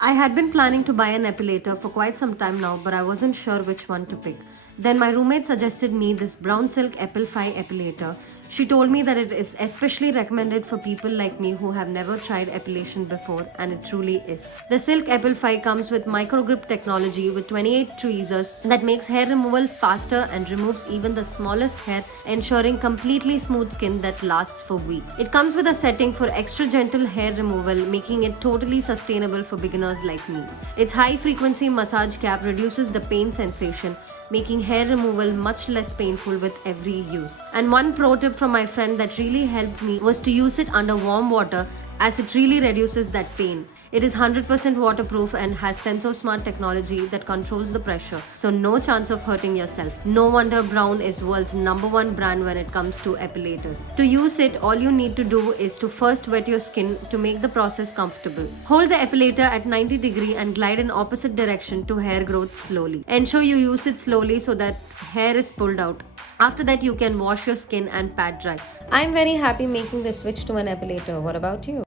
I had been planning to buy an epilator for quite some time now, but I wasn't sure which one to pick. Then my roommate suggested me this Braun Silk Epil epilator. She told me that it is especially recommended for people like me who have never tried epilation before, and it truly is. The Silk Epil comes with microgrip technology with 28 tweezers that makes hair removal faster and removes even the smallest hair, ensuring completely smooth skin that lasts for weeks. It comes with a setting for extra gentle hair removal, making it totally sustainable for beginners like me. Its high frequency massage cap reduces the pain sensation, making hair removal much less painful with every use. And one pro tip from my friend that really helped me was to use it under warm water, as it really reduces that pain. It is 100% waterproof and has SensoSmart technology that controls the pressure, so no chance of hurting yourself. No wonder Braun is world's #1 brand when it comes to epilators. To use it, all you need to do is to first wet your skin to make the process comfortable. Hold the epilator at 90° and glide in opposite direction to hair growth slowly. Ensure you use it slowly so that hair is pulled out. After that, you can wash your skin and pat dry. I'm very happy making the switch to an epilator. What about you?